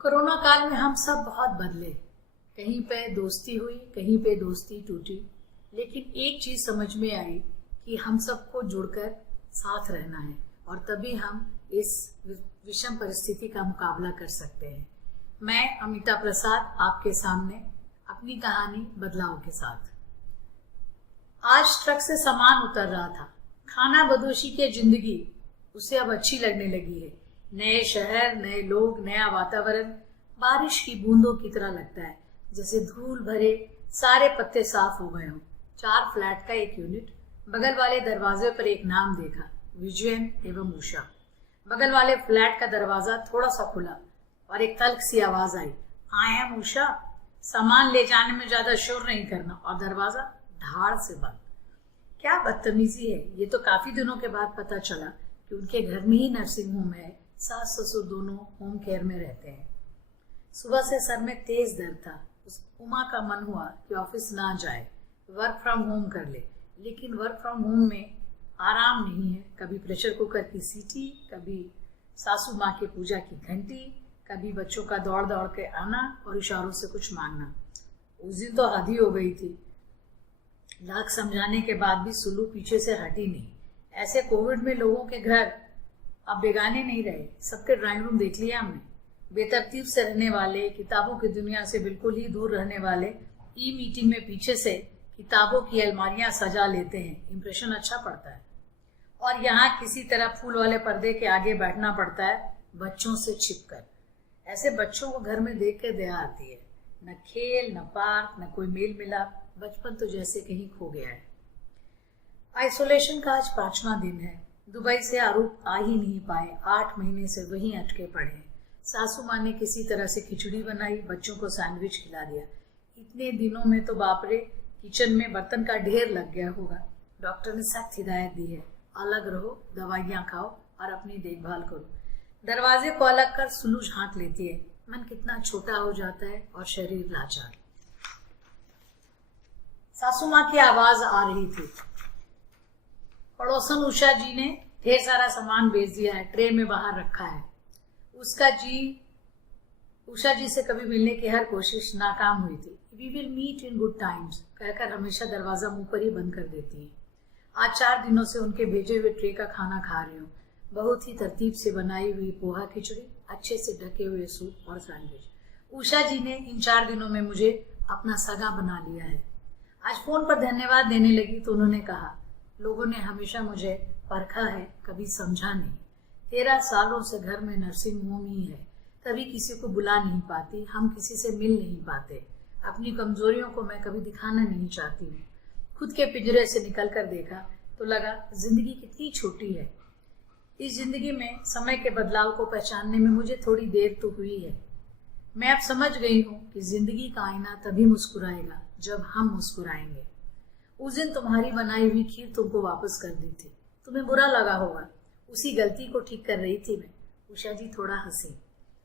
Corona काल में हम सब बहुत बदले। कहीं पे दोस्ती हुई, कहीं पे दोस्ती टूटी, लेकिन एक चीज समझ में आई कि हम सबको जुड़कर साथ रहना है और तभी हम इस विषम परिस्थिति का मुकाबला कर सकते हैं। मैं अमिता प्रसाद आपके सामने अपनी कहानी बदलाव के साथ। आज ट्रक से सामान उतर रहा था। खाना बदोशी की जिंदगी उसे अब अच्छी लगने लगी है। नए शहर, नए लोग, नया वातावरण बारिश की बूंदों की तरह लगता है, जैसे धूल भरे सारे पत्ते साफ हो गए हों। 4 फ्लैट का एक यूनिट। बगल वाले दरवाजे पर एक नाम देखा, विजयन एवं उषा। बगल वाले फ्लैट का दरवाजा थोड़ा सा खुला और एक तल्ख सी आवाज आई, आई एम उषा। सामान ले जाने में ज्यादा शोर नहीं करना, और दरवाजा धाड़ से बंद। क्या बदतमीजी है। ये तो काफी दिनों के बाद पता चला कि उनके घर में ही नर्सिंग होम है। सास ससुर दोनों होम केयर में रहते हैं। सुबह से सर में तेज दर्द था। उमा का मन हुआ कि ऑफिस ना जाए, वर्क फ्रॉम होम कर ले, लेकिन वर्क फ्रॉम होम में आराम नहीं है। कभी प्रेशर कुकर की सीटी, कभी सासू माँ की पूजा की घंटी, कभी बच्चों का दौड़ दौड़ के आना और इशारों से कुछ मांगना। उस दिन तो हद ही हो गई थी। लाख समझाने के बाद भी सुल्लू पीछे से हटी नहीं। ऐसे कोविड में लोगों के घर अब बेगाने नहीं रहे। सबके ड्राइंग रूम देख लिया हमने। बेतरतीब से रहने वाले, किताबों की दुनिया से बिल्कुल ही दूर रहने वाले ई मीटिंग में पीछे से किताबों की अलमारियां सजा लेते हैं। इंप्रेशन अच्छा पड़ता है। और यहाँ किसी तरह फूल वाले पर्दे के आगे बैठना पड़ता है, बच्चों से छिपकर। ऐसे बच्चों को घर में देख के दया आती है। न खेल, न पार्क, न कोई मेल मिलाप। बचपन तो जैसे कहीं खो गया है। आइसोलेशन का आज 5वां दिन है। दुबई से आरूप आ ही नहीं पाए। 8 महीने से वहीं अटके पड़े हैं। सासू माँ ने किसी तरह से खिचड़ी बनाई, बच्चों को सैंडविच खिला दिया। इतने दिनों में तो बापरे, किचन में बर्तन का ढेर लग गया होगा। डॉक्टर ने सख्त हिदायत दी है, अलग रहो, दवाइयाँ खाओ और अपनी देखभाल करो। दरवाजे को अलग कर सुल्लू झांक लेती है। मन कितना छोटा हो जाता है और शरीर लाचार। सासू माँ की आवाज आ रही थी, पड़ोसन उषा जी ने ढेर सारा सामान बेच दिया है, ट्रे में बाहर रखा है। उषा जी से कभी मिलने की हर कोशिश नाकाम हुई थी। We will meet in good times कहकर हमेशा दरवाजा मुंह पर ही बंद कर देती है। आज 4 दिनों से उनके भेजे हुए ट्रे का खाना खा रही हूँ। बहुत ही तरतीब से बनाई हुई पोहा खिचड़ी, अच्छे से ढके हुए सूप और सैंडविच। उषा जी ने इन 4 दिनों में मुझे अपना सगा बना लिया है। आज फोन पर धन्यवाद देने लगी तो उन्होंने कहा, लोगों ने हमेशा मुझे परखा है, कभी समझा नहीं। 13 सालों से घर में नर्सिंग होम ही है, तभी किसी को बुला नहीं पाती, हम किसी से मिल नहीं पाते। अपनी कमजोरियों को मैं कभी दिखाना नहीं चाहती हूँ। खुद के पिंजरे से निकल कर देखा तो लगा जिंदगी कितनी छोटी है। इस जिंदगी में समय के बदलाव को पहचानने में मुझे थोड़ी देर तो हुई है। मैं अब समझ गई हूँ कि जिंदगी का आईना तभी मुस्कुराएगा जब हम मुस्कुराएंगे। उस दिन तुम्हारी बनाई हुई खीर तुमको वापस कर दी थी, तुम्हें बुरा लगा होगा। उसी गलती को ठीक कर रही थी मैं। उषा जी थोड़ा हंसी।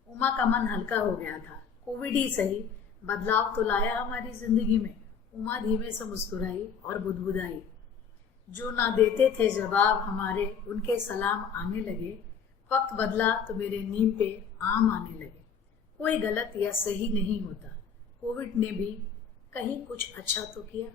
उमा का मन हल्का हो गया था। कोविड ही सही, बदलाव तो लाया हमारी जिंदगी में। उमा धीमे से मुस्कुराई और बुदबुदाई, जो ना देते थे जवाब हमारे, उनके सलाम आने लगे। वक्त बदला तो मेरे नीम पे आम आने लगे। कोई गलत या सही नहीं होता। कोविड ने भी कहीं कुछ अच्छा तो किया।